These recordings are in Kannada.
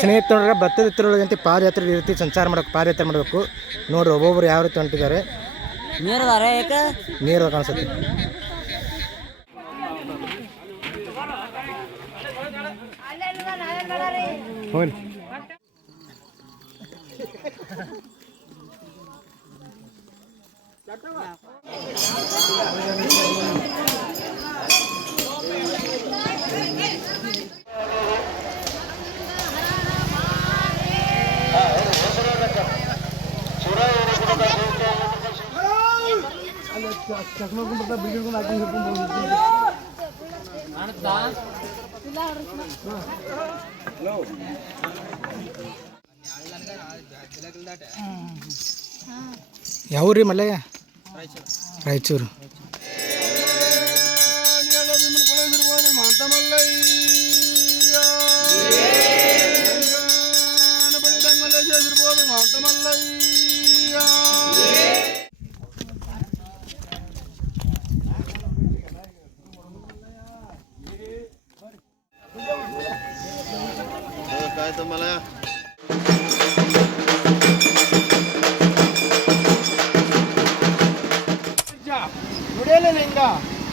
ಸ್ನೇಹಿತರೆ ಭತ್ತದ ಎತ್ತರೊಳಗಂತೆ ಪಾದಯಾತ್ರೆ ರೀತಿ ಸಂಚಾರ ಮಾಡೋಕೆ ಪಾದಯಾತ್ರೆ ಮಾಡಬೇಕು ನೋಡ್ರಿ. ಒಬ್ಬೊಬ್ರು ಯಾವ ರೀತಿ ಹೊಂಟಿದ್ದಾರೆ. ನೀರು ಕಾಣಿಸುತ್ತೆ. ಯಾವ್ರಿ ಮಲ್ಲಯ್ಯ? ರಾಯಚೂರು.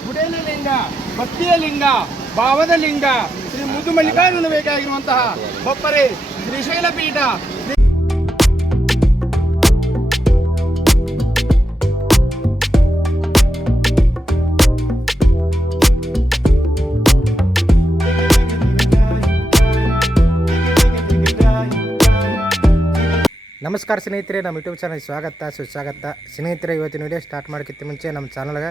ಗುಡೇಲ ಲಿಂಗ, ಭಕ್ತಿಯ ಲಿಂಗ, ಭಾವದ ಲಿಂಗ ಶ್ರೀ ಮುದ್ದು ಮಲ್ಲಿಕಾರ್ಜುನ ಬೇಕಾಗಿರುವಂತಹ ಬಪ್ಪರೆ ಶ್ರೀಶೈಲ ಪೀಠ. ನಮಸ್ಕಾರ ಸ್ನೇಹಿತರೆ, ನಮ್ಮ ಯೂಟ್ಯೂಬ್ ಚಾನಲ್ ಸುಸ್ವಾಗತ ಸ್ನೇಹಿತರೆ. ಇವತ್ತಿನ ವಿಡಿಯೋ ಸ್ಟಾರ್ಟ್ ಮಾಡೋಕ್ಕಿಂತ ಮುಂಚೆ ನಮ್ಮ ಚಾನಲ್ಗೆ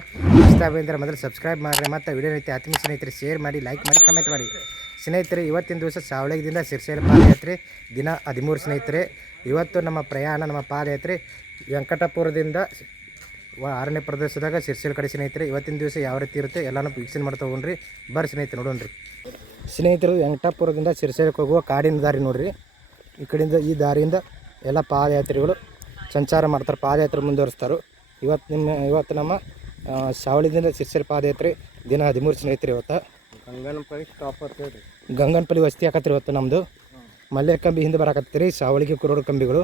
ಇಷ್ಟ ಅಂದರೆ ಮೊದಲು ಸಬ್ಸ್ಕ್ರೈಬ್ ಮಾಡಿರಿ ಮತ್ತು ವಿಡಿಯೋ ರೀತಿ ಆತ್ಮೀಯ ಸ್ನೇಹಿತರೆ ಶೇರ್ ಮಾಡಿ, ಲೈಕ್ ಮಾಡಿ, ಕಮೆಂಟ್ ಮಾಡಿ. ಸ್ನೇಹಿತರೆ, ಇವತ್ತಿನ ದಿವಸ ಸಾವಳಗಿದಿಂದ ಶಿರ್ಸೇಲ ಪಾದಯಾತ್ರೆ ದಿನ 13 ಸ್ನೇಹಿತರೆ. ಇವತ್ತು ನಮ್ಮ ಪ್ರಯಾಣ, ನಮ್ಮ ಪಾದಯಾತ್ರೆ ವೆಂಕಟಪುರದಿಂದ ಅರಣ್ಯ ಪ್ರದೇಶದಾಗ ಶಿರ್ಸೇಲ ಕಡೆ ಸ್ನೇಹಿತರೆ. ಇವತ್ತಿನ ದಿವಸ ಯಾವ ರೀತಿ ಇರುತ್ತೆ ಎಲ್ಲನೂ ವೀಕ್ಷಣೆ ಮಾಡಿ ತೊಗೊಂಡ್ರಿ. ಬರ್ರಿ ಸ್ನೇಹಿತರೆ, ನೋಡೋಣ್ರಿ. ಸ್ನೇಹಿತರು, ವೆಂಕಟಪುರದಿಂದ ಶಿರ್ಸೇಲಕ್ಕೆ ಹೋಗುವ ಕಾಡಿನ ದಾರಿ ನೋಡ್ರಿ. ಈ ಕಡೆಯಿಂದ ಈ ದಾರಿಯಿಂದ ಎಲ್ಲ ಪಾದಯಾತ್ರಿಗಳು ಸಂಚಾರ ಮಾಡ್ತಾರೆ, ಪಾದಯಾತ್ರೆ ಮುಂದುವರಿಸ್ತಾರೆ. ಇವತ್ತು ನಮ್ಮ ಸಾವಳಿದಿಂದ ಶಿರ್ಸೇಲ ಪಾದಯಾತ್ರೆ ದಿನ 13 ಸ್ನೇಹಿತರೆ. ಇವತ್ತು ಗಂಗನಪಲ್ಲಿ ಸ್ಟಾಪ್ ಆಗ್ತದೆ. ಗಂಗನಪಲ್ಲಿ ವಸ್ತಿ ಹಾಕತ್ರಿ. ಇವತ್ತು ನಮ್ಮದು ಮಲ್ಯ ಕಂಬಿ ಹಿಂದೆ ಬರಾಕತ್ತೀರಿ, ಸಾವಳಿಗೆ ಕುರೋಡು ಕಂಬಿಗಳು.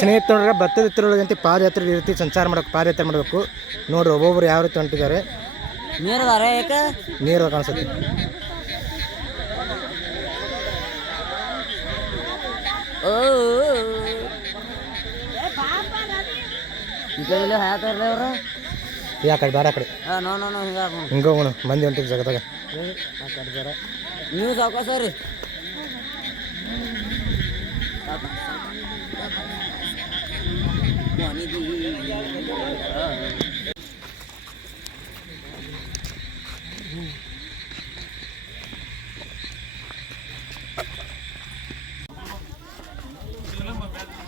ಸ್ನೇಹಿತರೆ, ಭತ್ತದ ಎತ್ತರೊಳಗಂತೆ ಪಾದಯಾತ್ರೆ ರೀತಿ ಸಂಚಾರ ಮಾಡೋಕೆ ಪಾದಯಾತ್ರೆ ಮಾಡಬೇಕು ನೋಡ್ರಿ. ಒಬ್ಬೊಬ್ರು ಯಾವ ರೀತಿ ಹೊಂಟಿದ್ದಾರೆ. ನೀರು ಕಾಣಿಸುತ್ತೆ. ಯಾಕಡೆ ಬೇರೆ ಕಡೆ ಹಿಂಗ ಹೋಗೋಣ, ಮಂದಿ ಹೊಂಟಿದ್ ಜಗದಾಗ. ನೀವು ಸಾಕು ಸರಿ.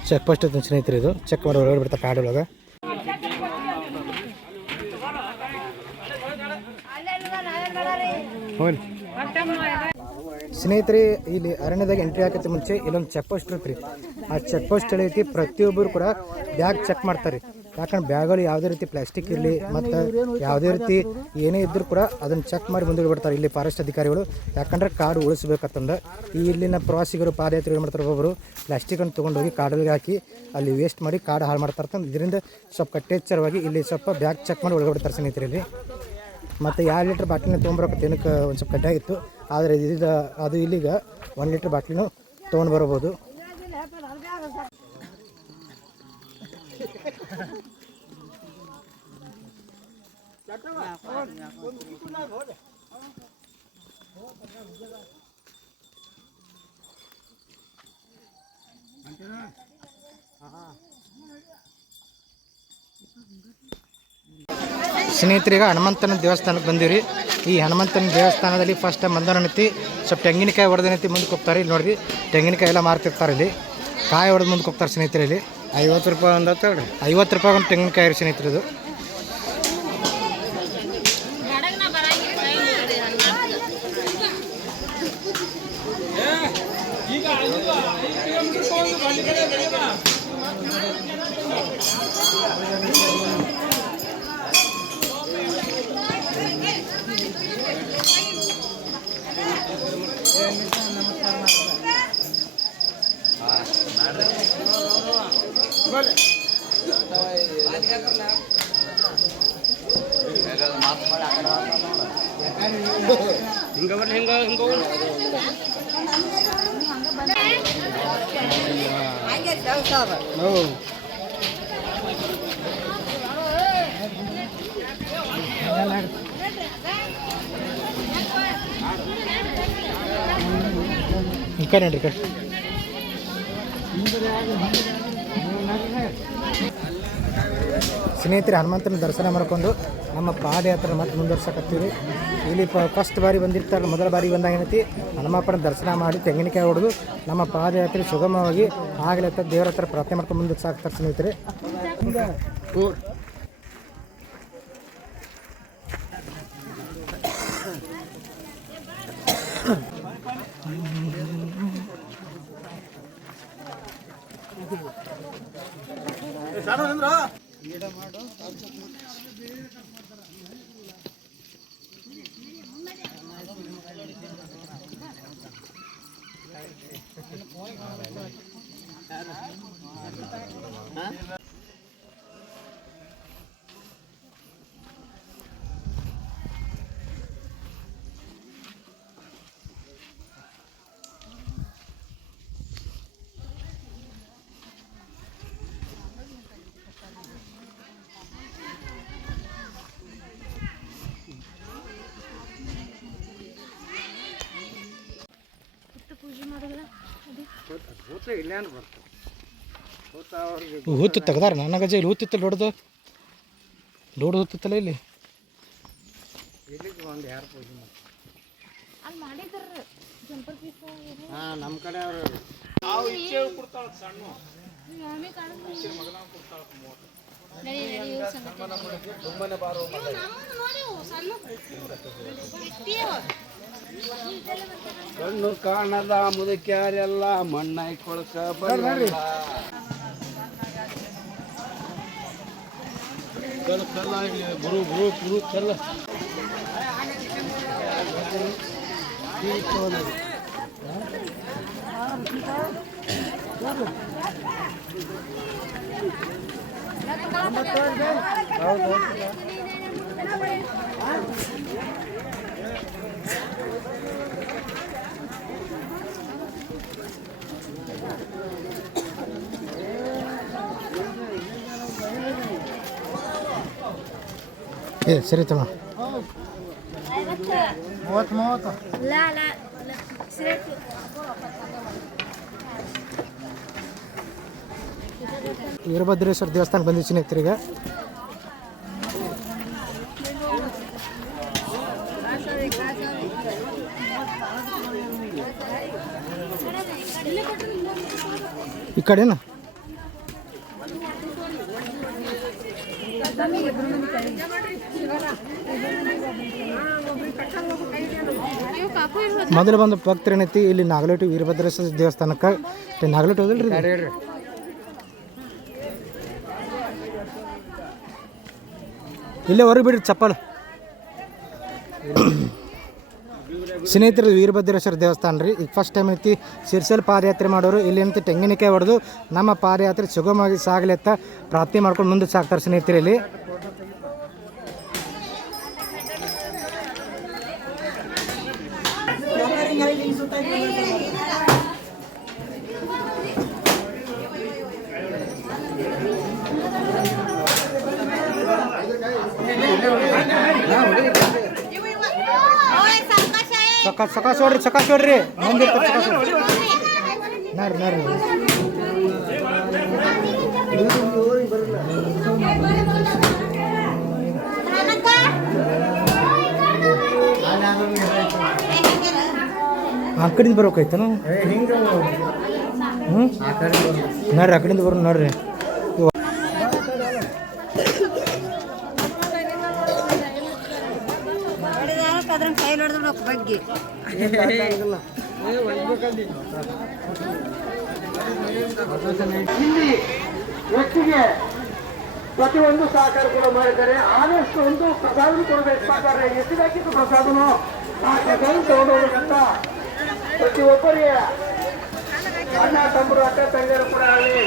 ಚೆಕ್ ಪೋಸ್ಟ್ ಐತೆ ಸ್ನೇಹಿತರೆ. ಇದು ಚೆಕ್ ಮಾಡಿ ಒಳಗಡೆ ಬಿಡ್ತಾ ಕಾಡೊಳಗೆ. ಸ್ನೇಹಿತರೆ, ಇಲ್ಲಿ ಅರಣ್ಯದಾಗ ಎಂಟ್ರಿ ಹಾಕತ್ತೆ ಮುಂಚೆ ಇಲ್ಲೊಂದು ಚೆಕ್ ಪೋಸ್ಟ್ ಇರುತ್ತೆ ರೀ. ಆ ಚೆಕ್ ಪೋಸ್ಟ್ ಐತಿ. ಪ್ರತಿಯೊಬ್ಬರು ಕೂಡ ಬ್ಯಾಗ್ ಚೆಕ್ ಮಾಡ್ತಾರೆ. ಯಾಕಂದ್ರೆ ಬ್ಯಾಗ್ಗಳು ಯಾವುದೇ ರೀತಿ ಪ್ಲಾಸ್ಟಿಕ್ ಇರಲಿ ಮತ್ತು ಯಾವುದೇ ರೀತಿ ಏನೇ ಇದ್ದರೂ ಕೂಡ ಅದನ್ನು ಚೆಕ್ ಮಾಡಿ ಮುಂದೆ ಬಿಡ್ತಾರೆ ಇಲ್ಲಿ ಫಾರೆಸ್ಟ್ ಅಧಿಕಾರಿಗಳು. ಯಾಕಂದ್ರೆ ಕಾಡು ಉಳಿಸ್ಬೇಕಂತಂದು ಇಲ್ಲಿನ ಪ್ರವಾಸಿಗರು ಪಾದಯಾತ್ರೆ ಮಾಡ್ತಾರೆ. ಒಬ್ಬರು ಪ್ಲಾಸ್ಟಿಕನ್ನು ತೊಗೊಂಡೋಗಿ ಕಾಡಲ್ಲಿ ಹಾಕಿ ಅಲ್ಲಿ ವೇಸ್ಟ್ ಮಾಡಿ ಕಾಡು ಹಾಳು ಮಾಡ್ತಾರೆ. ಇದರಿಂದ ಸ್ವಲ್ಪ ಕಟ್ಟೆಚ್ಚರವಾಗಿ ಇಲ್ಲಿ ಸ್ವಲ್ಪ ಬ್ಯಾಗ್ ಚೆಕ್ ಮಾಡಿ ಒಳಗೆ ಬಿಡ್ತಾರೆ ಸ್ನೇಹಿತರೆ ಇಲ್ಲಿ. ಮತ್ತು 2 ಲೀಟ್ರ್ ಬಾಟ್ಲಿನ ತೊಗೊಂಬರೋಕೆ ಏನಕ್ಕೆ ಒಂದು ಸ್ವಲ್ಪ ಕಟ್ಟಾಗಿತ್ತು. ಆದರೆ ಅದು ಇಲ್ಲಿಗ 1 ಲೀಟ್ರ್ ಬಾಟ್ಲಿನೂ ತೊಗೊಂಡು ಬರಬಹುದು. ಸ್ನೇಹಿತರೀಗ ಹನುಮಂತನ ದೇವಸ್ಥಾನಕ್ಕೆ ಬಂದಿರಿ. ಈ ಹನುಮಂತನ ದೇವಸ್ಥಾನದಲ್ಲಿ ಫಸ್ಟ್ ಮಂದನತಿ ಸ್ವಲ್ಪ ತೆಂಗಿನಕಾಯಿ ಹೊಡೆದನತಿ ಮುಂದಕ್ಕೆ ಹೋಗ್ತಾರೆ. ಇಲ್ಲಿ ನೋಡಿರಿ, ತೆಂಗಿನಕಾಯಿ ಎಲ್ಲ ಮಾರ್ತಿರ್ತಾರೆ. ಇಲ್ಲಿ ಕಾಯಿ ಹೊಡೆದು ಮುಂದಕ್ಕೆ ಹೋಗ್ತಾರೆ ಸ್ನೇಹಿತರೆ. ಇಲ್ಲಿ 50 ರೂಪಾಯಿ ಒಂದು 50 ರೂಪಾಯಿ ಒಂದು ತೆಂಗಿನಕಾಯಿ ರೀ ಸ್ನೇಹಿತರೆ. ಇದು ಹಿಂಗ ಬರ್ಲಿ ಹಿಂಗ ಹಿಂಗ ಈ ಕಡೆ ನೋಡ್ರಿ ಕಡೆ ಸ್ನೇಹಿತರೆ ಹನುಮಂತನ ದರ್ಶನ ಮಾಡ್ಕೊಂಡು ನಮ್ಮ ಪಾದಯಾತ್ರೆ ಮತ್ತೆ ಮುಂದುವರ್ಸಕತ್ತೀವಿ. ಇಲ್ಲಿ ಫಸ್ಟ್ ಬಾರಿ ಬಂದಿರ್ತಾರೆ, ಮೊದಲ ಬಾರಿ ಬಂದಾಗ ಏನೈತಿ ಹನುಮಪ್ಪನ ದರ್ಶನ ಮಾಡಿ ತೆಂಗಿನಕಾಯಿ ಹೊಡೆದು ನಮ್ಮ ಪಾದಯಾತ್ರೆ ಸುಗಮವಾಗಿ ಆಗಲಿ ಅಂತ ದೇವರ ಹತ್ರ ಪ್ರಾರ್ಥನೆ ಮಾಡ್ಕೊಂಡು ಮುಂದಕ್ಕೆ ಸಾಕ್ತಾರೆ ಸ್ನೇಹಿತರೆ. ಹೂತು ತೆಗ್ದಾರ ನನ್ನ ಗಜ ಇಲ್ಲಿ ಹೂತಿತ್ತಲ್ಲ ದೊಡ್ಡದು ದೊಡ್ಡ ಹೂತಿತ್ತಲ್ಲ ಇಲ್ಲಿ ಒಂದು ಯಾರು ಪೂಜೆ ನಮ್ಮ ಕಡೆ ಅವರು ಸಣ್ಣ ಕಣ್ಣು ಕಾಣದ ಮುದುಕ್ಯಾರೆಲ್ಲ ಮಣ್ಣಾಯಿ ಕೊಳಕ ಬರ್ರಿ ಗುರು ಗುರು ಗುರು ಚಲ್ಲ ಸರಿ ತಮ್ಮ ವೀರಭದ್ರೇಶ್ವರ ದೇವಸ್ಥಾನ ಬಂದಿದ್ದು ಸ್ನೇಹಿತರಿಗೆ. ಈ ಕಡೆನಾ ಮೊದಲು ಬಂದು ಭಕ್ತರು ಏನೈತಿ ಇಲ್ಲಿ ನಾಗಲೋಟಿ ವೀರಭದ್ರೇಶ್ವರ ದೇವಸ್ಥಾನಕ್ಕೆ ನಾಗಲೋಟಿ ಹೋದಲ್ರಿ ಇಲ್ಲೇ ಹೊರಗೆ ಬಿಡ್ರಿ ಚಪ್ಪಲ್. ಸ್ನೇಹಿತರು ವೀರಭದ್ರೇಶ್ವರ ದೇವಸ್ಥಾನ ರೀ. ಈಗ ಫಸ್ಟ್ ಟೈಮ್ ಐತಿ ಶಿರ್ಸಲ್ ಪಾದಯಾತ್ರೆ ಮಾಡೋರು ಇಲ್ಲಿ ಏನಂತ ತೆಂಗಿನಕಾಯಿ ಹೊಡೆದು ನಮ್ಮ ಪಾದಯಾತ್ರೆ ಸುಗಮವಾಗಿ ಸಾಗಲಿ ಅಂತ ಪ್ರಾರ್ಥನೆ ಮಾಡ್ಕೊಂಡು ಮುಂದೆ ಸಾಕ್ತಾರೆ ಸ್ನೇಹಿತರೆ. ಇಲ್ಲಿ ಸಕಾಸ್ ನೋಡ್ರಿ ಸಕಾಸ್ ನೋಡ್ರಿ ಮಂದಿರ್ತಾರೆ ಸಕಾಸ್ ನೋಡ್ರಿ ನೋಡ್ರಿ ಆ ಕಡೆಯಿಂದ ಬರ್ಬೇಕಾಯ್ತಾನು ನೋಡ್ರಿ ಆ ಕಡೆಯಿಂದ ಬರೋ ನೋಡ್ರಿ. ಬಗ್ಗೆ ಇಲ್ಲಿ ವ್ಯಕ್ತಿಗೆ ಪ್ರತಿಯೊಂದು ಸಹಕಾರ ಕೂಡ ಮಾಡಿದ್ದಾರೆ. ಆದಷ್ಟು ಒಂದು ಪ್ರಸಾದ ಕೊಡಬೇಕು. ಸಹಕಾರ ಎಷ್ಟು ಬೇಕಿತ್ತು ಪ್ರಸಾದನು ತಗೊಂಡೋಗ್ಬೇಕಂತ ಪ್ರತಿಯೊಬ್ಬರಿಗೆ ಅಣ್ಣ ತಮ್ಮರು ಅಕ್ಕ ತಂಗಿಯರು ಕೂಡ ಆಗಲಿ.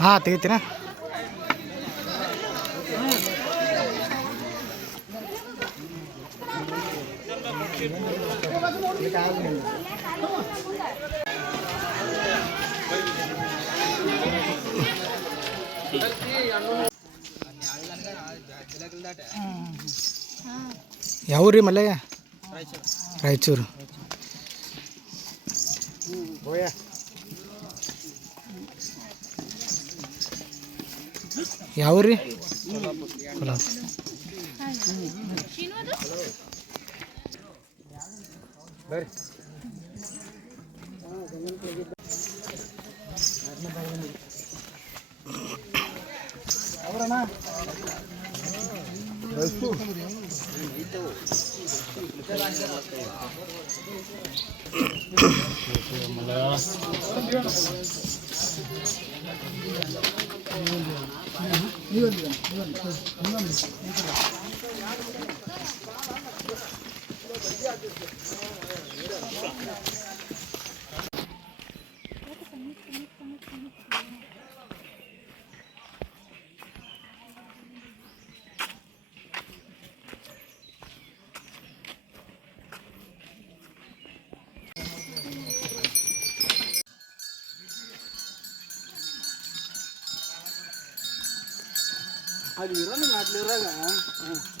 ಹಾಂ ತೆಗಿತೀರಾ? ಯಾವ್ರಿ ಮಲ್ಲಯ್ಯ? ರಾಯಚೂರು. ಯಾವ್ರಿ? ಬರ್ರಿ.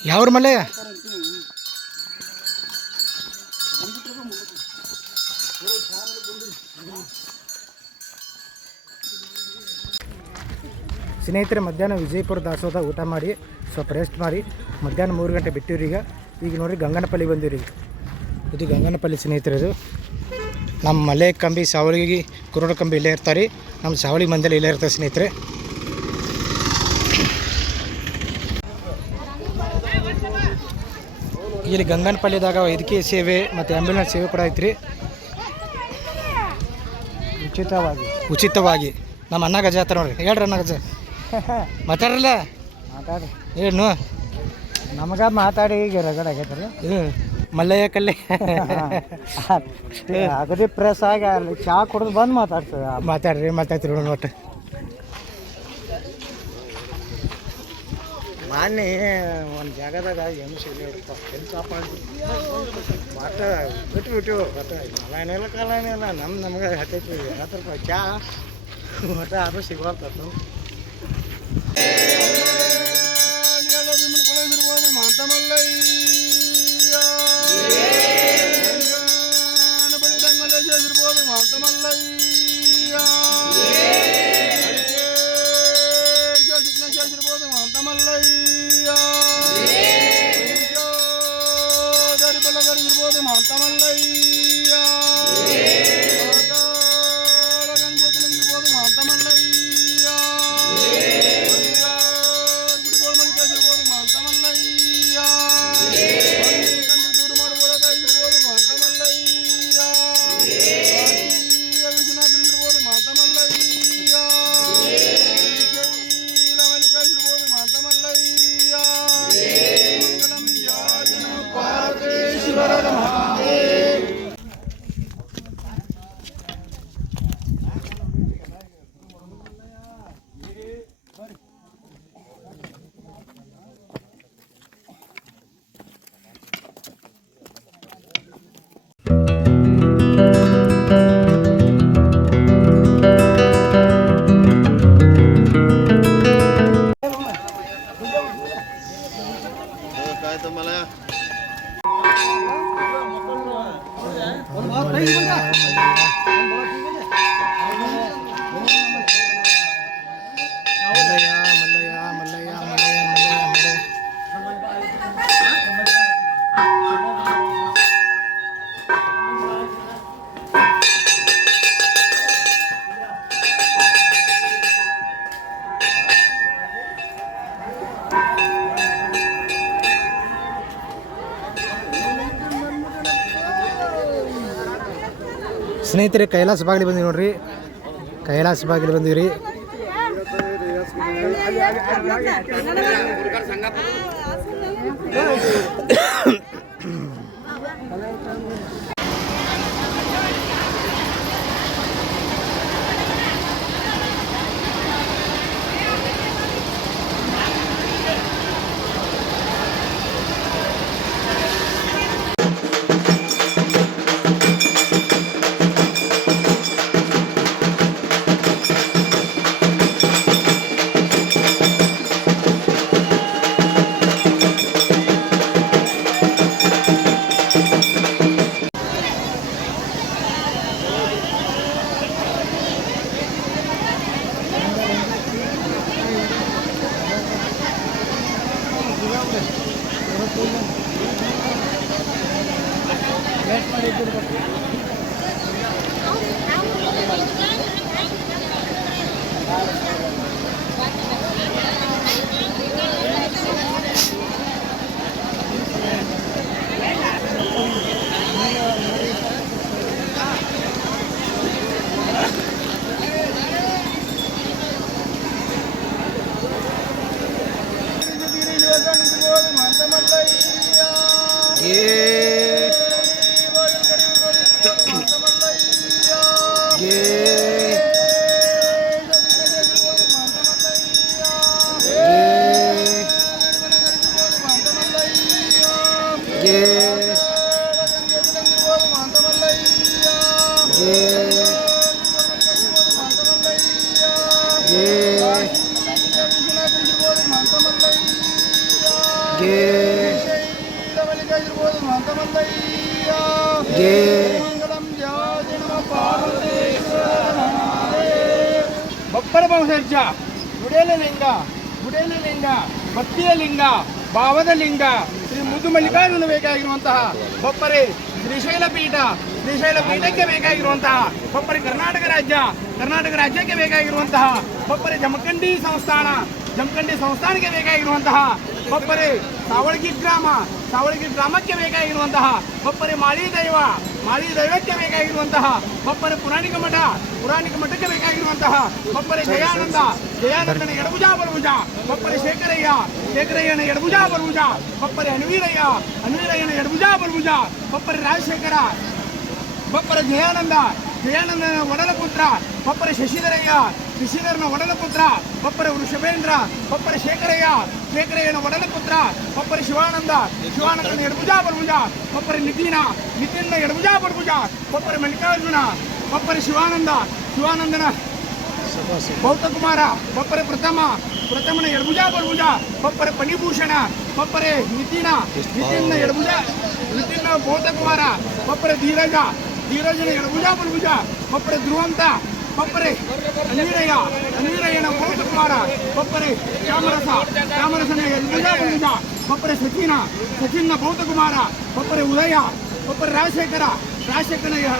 ಯಾವ್ರ ಮಲ್ಲಯ್ಯ? ಸ್ನೇಹಿತರೆ, ಮಧ್ಯಾಹ್ನ ವಿಜಯಪುರ ದಾಸೋಹ ಊಟ ಮಾಡಿ ಸ್ವಲ್ಪ ರೆಸ್ಟ್ ಮಾಡಿ ಮಧ್ಯಾಹ್ನ 3 ಗಂಟೆ ಬಿಟ್ಟಿವ್ರಿ. ಈಗ ನೋಡಿರಿ ಗಂಗನಪಲ್ಲಿ ಬಂದಿವ್ರಿ. ಇದು ಗಂಗನಪಲ್ಲಿ ಸ್ನೇಹಿತರೆ. ಇದು ನಮ್ಮ ಮಲೆ ಕಂಬಿ ಸಾವಳಿಗೆ ಕುರುಡ ಕಂಬಿ ಇಲ್ಲೇ ಇರ್ತಾರೆ. ನಮ್ಮ ಸಾವಳಿ ಮಂದಿಯಲ್ಲಿ ಇಲ್ಲೇ ಇರ್ತಾರೆ ಸ್ನೇಹಿತರೆ. ಇಲ್ಲಿ ಗಂಗನಪಲ್ಲಿದಾಗ ವೈದ್ಯಕೀಯ ಸೇವೆ ಮತ್ತು ಆ್ಯಂಬುಲೆನ್ಸ್ ಸೇವೆ ಕೂಡ ಐತ್ರಿ, ಉಚಿತವಾಗಿ. ನಮ್ಮ ಅಣ್ಣ ಗಜ ಆತ ನೋಡ್ರಿ. ಹೇಳ್ರಿ ಅಣ್ಣ ಗಜ ಮಾತಾಡ್ರಲ್ಲ. ಮಾತಾಡ್ರಿ ಏನು ನಮಗ ಮಾತಾಡಿ ಈಗ ರಗಡ ಆಗೈತಲ್ಲ. ಇದು ಮಲ್ಲಯ್ಯ ಕಲ್ಲೆ ಅಗದಿ ಪ್ರೆಸ್ ಆಗಿ ಅಲ್ಲಿ ಚಹಾ ಕುಡಿದು ಬಂದು ಮಾತಾಡ್ರಿ ಮಾತಾಡ್ತಿರಿ ಒಟ್ಟು. ಮಾನ್ಯ ಒಂದು ಜಾಗದಾಗ ಏನು ಸಿಗಲಿಪ್ಪ, ಎಲ್ಲಿ ಕಾಪಾಡಿ ಮಾತ ಬಿಟ್ಟು ಕಾಲಾನೇಲ್ಲ ಕಾಲಾನೇಲ್ಲ ನಮ್ಗೆ ಹತ್ತೈತಿ 10 ರೂಪಾಯಿ ಚಹಾ ಒಟ್ಟು ಅದು ಸಿಗೋಲ್ತತ್ತು. ಮಾತಮಲ್ಲ ಸ್ನೇಹಿತರೆ ಕೈಲಾಸ ಬಾಗಿಲು ಬಂದಿವಿ ನೋಡ್ರಿ, ಕೈಲಾಸ ಬಾಗಿಲು ಬಂದಿವಿ ರೀ. ಬಪ್ಪರ ಬಹುಸರ್ಜ ಗುಡೇಲ ಲಿಂಗ ಭಕ್ತಿಯ ಲಿಂಗ ಭಾವದ ಲಿಂಗ ಶ್ರೀ ಮುದ್ದು ಮಲ್ಲಿಕಾರ್ಜುನ ಬೇಕಾಗಿರುವಂತಹ ಬಪ್ಪರೆ ಶ್ರೀಶೈಲ ಪೀಠಕ್ಕೆ ಬೇಕಾಗಿರುವಂತಹ ಬಪ್ಪರೆ ಕರ್ನಾಟಕ ರಾಜ್ಯಕ್ಕೆ ಬೇಕಾಗಿರುವಂತಹ ಬಪ್ಪರೆ ಜಮಖಂಡಿ ಸಂಸ್ಥಾನಕ್ಕೆ ಬೇಕಾಗಿರುವಂತಹ ಬಪ್ಪರೆ ಸಾವಳಗಿ ಗ್ರಾಮಕ್ಕೆ ಬೇಕಾಗಿರುವಂತಹ ಬಪ್ಪರೆ ಮಾಳಿ ದೈವಕ್ಕೆ ಬೇಕಾಗಿರುವಂತಹ ಬಪ್ಪರೆ ಪುರಾಣಿಕ ಮಠಕ್ಕೆ ಬೇಕಾಗಿರುವಂತಹ ಬಪ್ಪರೆ ಜಯಾನಂದನ ಎಡಭುಜ ಬಲಭುಜ ಬಪ್ಪರೆ ಶೇಖರಯ್ಯನ ಎಡಭುಜ ಬಲಭುಜ ಬಪ್ಪರೆ ಅನ್ವೀರಯ್ಯನ ಎಡಭುಜ ಬಲಭುಜ ಬಪ್ಪರೆ ರಾಜಶೇಖರ ಬಪ್ಪರೆ ಜಯಾನಂದನ ಒಡಲ ಪುತ್ರ ಬಪ್ಪರೆ ಶಶಿಧರನ ಒಡಲ ಪುತ್ರ ಬಪ್ಪರೆ ವೃಷಭೇಂದ್ರ ಬಪ್ಪರೆ ಶೇಖರಯ್ಯನ ಒಡಲ ಪುತ್ರ ಬಪ್ಪರೆ ಶಿವಾನಂದನ ಎಡಭುಜ ಬಲಭುಜ ಬಪ್ಪರೆ ನಿತಿನ್ನ ಎಡಭುಜ ಬಲಭುಜ ಬಪ್ಪರೆ ಮಲ್ಲಿಕಾರ್ಜುನ ಬಪ್ಪರೆ ಶಿವಾನಂದನ ಭೌತಕುಮಾರ ಬಪ್ಪರೆ ಪ್ರಥಮನ ಎಡಭುಜ ಬಲಭುಜ ಬಪ್ಪರೆ ಫಣಿಭೂಷಣ ಬಪ್ಪರೆ ನಿತಿನ್ನ ಭೌತಕುಮಾರ ಬಪ್ಪರೆ ಧೀರಜನ ಎಡಭುಜ ಬಲಭುಜ ಬಪ್ಪರೆ ಧ್ರುವಂತ ಬಪ್ಪರೆ ಅನ್ವೀರಯ್ಯನ ಭೌತಕುಮಾರ ಬಪ್ಪರೆ ಚಾಮರಸನ ಎಡಭುಜ ಬಲಭುಜ ಬಪ್ಪರೆ ಸಚಿನ್ನ ಭೌತಕುಮಾರ ಬಪ್ಪರೆ ಉದಯ ಬಪ್ಪರೆ ರಾಜಶೇಖರನ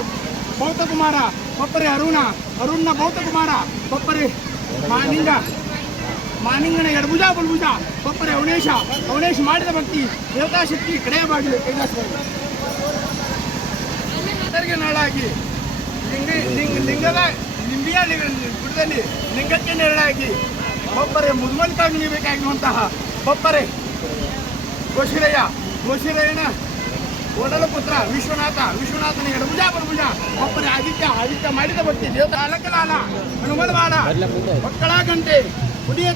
ಭೌತಕುಮಾರ ಬಪ್ಪರೆ ಅರುಣ್ನ ಭೌತಕುಮಾರ ಬಪ್ಪರೆ ಮಾನಿಂಗನ ಎಡಭುಜ ಬಲಭುಜ ಬಪ್ಪರೆ ಅವನೇಶ ಮಾಡಿದ ಭಕ್ತಿ ದೇವತಾಶಕ್ತಿ ಕಡೆಯ ಬಾಗಿಲು ಕೈಲಾಸರಿಗೆ ನಾಳಾಗಿ ಲಿಂಗದ ನಿಂಬಿಯ ಗುಡ್ಡದಲ್ಲಿ ಲಿಂಗಕ್ಕೆ ನೆರಳಾಗಿ ಬಪ್ಪರೆ ಮುದುಮಲ್ಲಿಕಾರ್ಜುನ ಬೇಕಾಗಿರುವಂತಹ ಬಪ್ಪರೆ ಗೋಶಿರಯ್ಯನ ಒಡಲ ಪುತ್ರ ವಿಶ್ವನಾಥನ ಎಡಭುಜ ಬಲಭುಜ ಬಪ್ಪರೆ ಆದಿತ್ಯ ಮಾಡಿದ ಭಕ್ತಿ ದೇವತಾ ಅಲಕಲಾಲ ಹನುಮಲವಾಡ ಮಕ್ಕಳ ಗಂಟೆ ಹುಲಿಯ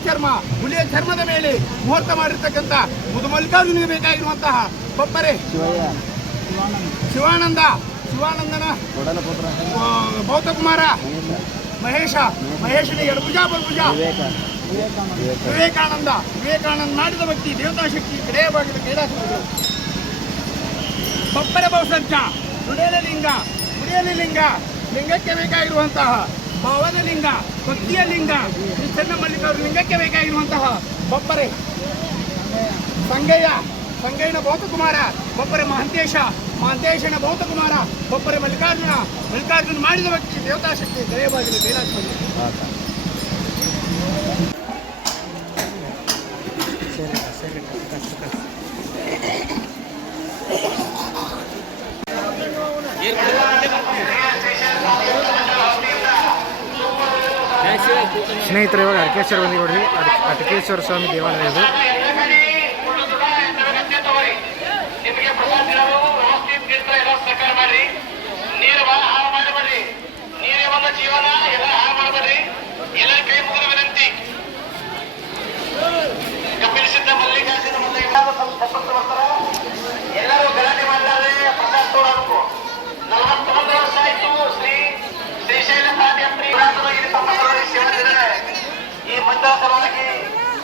ಚರ್ಮದ ಮೇಲೆ ಮುಹೂರ್ತ ಮಾಡಿರ್ತಕ್ಕಂಥ ಮುದುಮಲ್ಲಿಕಾರ್ಜುನಿಗೆ ಬೇಕಾಗಿರುವಂತಹ ಬಪ್ಪರೆ ಶಿವಾನಂದನ ಭೌತಕುಮಾರ ಮಹೇಶನ ಎಡಭುಜ ಬಲಭುಜ ವಿವೇಕಾನಂದ ಮಾಡಿದ ಭಕ್ತಿ ದೇವತಾಶಕ್ತಿ ಕಡೆಯ ಬಾಗಿಲು ಕೈಲಾಸ ಬಪ್ಪರೆ ಬಹುಸರ್ಜ ಗುಡಿಯಲ್ಲಿ ಲಿಂಗಕ್ಕೆ ಬೇಕಾಗಿರುವಂತಹ ಭಾವದ ಲಿಂಗ ಭಕ್ತಿಯ ಲಿಂಗ ಶ್ರೀ ಚೆನ್ನಮಲ್ಲಿಕಾರ್ಜುನ ಲಿಂಗಕ್ಕೆ ಬೇಕಾಗಿರುವಂತಹ ಬಪ್ಪರೆ ಸಂಗಯ್ಯನ ಭೌತಕುಮಾರ ಬಪ್ಪರೆ ಮಹಂತೇಶನ ಭೌತಕುಮಾರ ಬಪ್ಪರೆ ಮಲ್ಲಿಕಾರ್ಜುನ ಮಾಡಿದ ವ್ಯಕ್ತಿ ದೇವತಾಶಕ್ತಿ ದಯವಾಗಿರಲಿ ಕೈಲಾಸ ಅಟಕೇಶ್ವರ ಬಂದು ನೋಡ್ರಿ, ಅಟಕೇಶ್ವರ ಸ್ವಾಮಿ ದೇವಾಲಯ ಇದು. ನಿಮಗೆ ಪ್ರಸಾದ ವ್ಯವಸ್ಥೆ ಎಲ್ಲ ಸಹಕಾರ ಮಾಡ್ರಿ. ನೀರು ಹಾಳು ಮಾಡಬೇಡ್ರಿ. ನೀರೇ ಒಂದು ಜೀವನ, ಎಲ್ಲ ಹಾಳು ಮಾಡಬೇಡ್ರಿ. ಎಲ್ಲರ ಕೈ ಮುಗಿದ ವಿನಂತಿ. ಕಪಿಲ್ ಸಿದ್ಧ ಮಲ್ಲಿಕಾರ್ಜುನ ಮುಂದೆ ಬರ್ತಾರ. ಎಲ್ಲರೂ ಗಲಾಟೆ ಮಾಡ್ತಾರೆ. ಪ್ರಸಾದ ತೋಡಬೇಕು. 41 ವರ್ಷ ಆಯ್ತು ಶ್ರೀಶೈಲ ಪಾದಯಾತ್ರೆ ಈ ಮಂಡಲ ಸಲುವಾಗಿ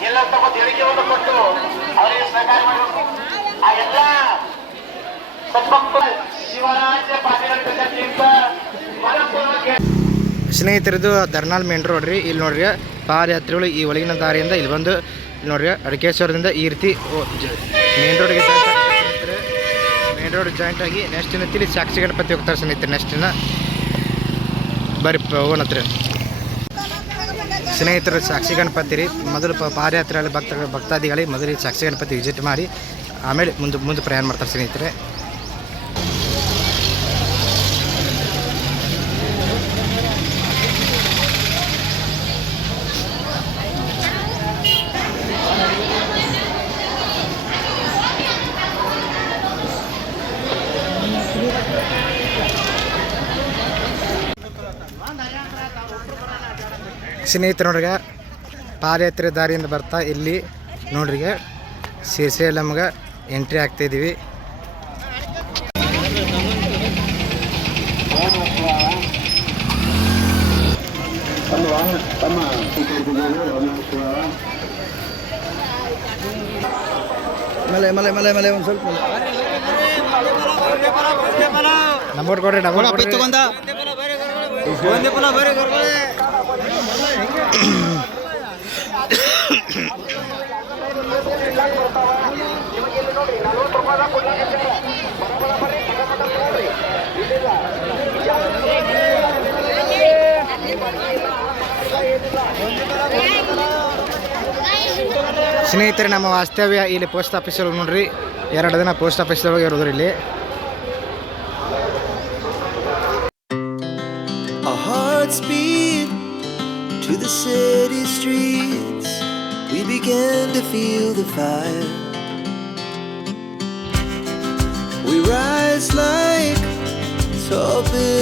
ಎಲ್ಲ ತಮ್ಮ ದೇಣಿಗೆಯನ್ನು ಕೊಟ್ಟು ಅವರಿಗೆ ಸಹಕಾರ ಮಾಡಬೇಕು. ಆ ಎಲ್ಲ ಸದ್ಭಕ್ತರು ಶಿವರಾಜ್ಯ ಪಾದಯಾತ್ರೆಯಿಂದ ಸ್ನೇಹಿತರದು ದರ್ನಾಲ್ ಮೇನ್ ರೋಡ್ ರೀ. ಇಲ್ಲಿ ನೋಡ್ರಿ ಪಾದಯಾತ್ರೆಗಳು ಈ ಒಳಗಿನ ದಾರಿಯಿಂದ ಇಲ್ಲಿ ಬಂದು ಇಲ್ಲಿ ನೋಡ್ರಿ ಅಡಕೇಶ್ವರದಿಂದ ಈ ರೀತಿ ಮೇನ್ ರೋಡ್ಗೆ ಮೇನ್ ರೋಡ್ ಜಾಯಿಂಟ್ ಆಗಿ ನೆಕ್ಸ್ಟ್ ಇಲ್ಲಿ ಸಾಕ್ಷಿ ಗಣಪತಿ ಹೋಗ್ತಾರೆ ಸ್ನೇಹಿತರೆ. ನೆಕ್ಸ್ಟಿನ ಬರೀ ಹೋಗೋಣತ್ರಿ ಸ್ನೇಹಿತರು. ಸಾಕ್ಷಿ ಗಣಪತಿ ರೀ ಮೊದಲು ಪಾದಯಾತ್ರೆಯಲ್ಲಿ ಭಕ್ತಾದಿಗಳಿಗೆ ಮೊದಲು ಸಾಕ್ಷಿ ಗಣಪತಿ ವಿಸಿಟ್ ಮಾಡಿ ಆಮೇಲೆ ಮುಂದೆ ಪ್ರಯಾಣ ಮಾಡ್ತಾರೆ ಸ್ನೇಹಿತರೆ. ಸ್ನೇಹಿತರು ನೋಡ್ರಿಗ ಪಾದಯಾತ್ರೆ ದಾರಿಯಿಂದ ಬರ್ತಾ ಇಲ್ಲಿ ನೋಡ್ರಿಗೆ ಶ್ರೀಶೈಲಮ್ಗೆ ಎಂಟ್ರಿ ಆಗ್ತಾಯಿದ್ದೀವಿ. ಮಲೆ ಮಲೆ ಮಲೆ ಮಲೆ ಒಂದು ಸ್ವಲ್ಪ ನಂಬರ್ ಕೊಡ್ರಿ, ನಂಬರ್ ಕೊಡ್ರಿ. ಸ್ನೇಹಿತರೆ ನಮ್ಮ ವಾಸ್ತವ್ಯ ಇಲ್ಲಿ ಪೋಸ್ಟ್ ಆಫೀಸ್ ಒಳಗೆ ನೋಡ್ರಿ. 2 ದಿನ ಪೋಸ್ಟ್ ಆಫೀಸ್ ಒಳಗೆ ಇರೋದ್ರಿ ಇಲ್ಲಿ. Our hearts beat to the city streets. We began to feel the fire. We rise like tall buildings.